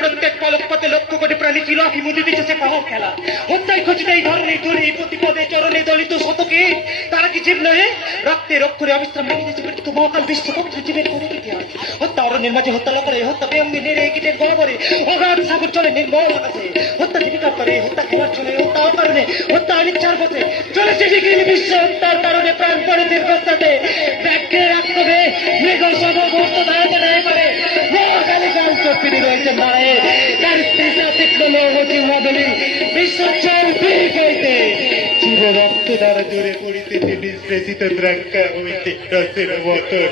প্রত্যেক পলকপথে লক্ষ কোটি প্রাণী ছিল আফিমুদি দিচ্ছে পাওয়া খেলা হত্যায় খচিত এই ধরনের ধরে প্রতিপদে চরণে দলিত শতকে তারা কি জীব নহে রক্তের অক্ষরে অবিশ্রাম রেখেছে মৃত্যু মহাকাল বিশ্বপক্ষ জীবের অনেক ইতিহাস হত্যা অরণ্যের মাঝে হত্যা লকারে হত্যা বেয়ঙ্গে নেড়ে কীটের গহ্বরে অগাধ সাগর চলে নির্মল আকাশে হত্যা জীবিকার করে হত্যা খেলার চলে হত্যা অকারণে হত্যা অনিচ্ছার পথে চলেছে শিখির বিশ্ব হত্যার কারণে প্রাণ পড়ে দীর্ঘস্থাতে ব্যাখ্যে রাখবে মৃগ সমবর্ত দায়তে নেয় পারে মহাকালী কাল চর্পিনী রয়েছে নায়ে তার স্ত্রীটা টেকনোলজি মডেলি বিশ্বচল ঠিক হইতে চির রক্ত দ্বারা জুড়ে পড়িতেছে নিষ্পেষিত দ্রাক্ষা হইতে রসের মতন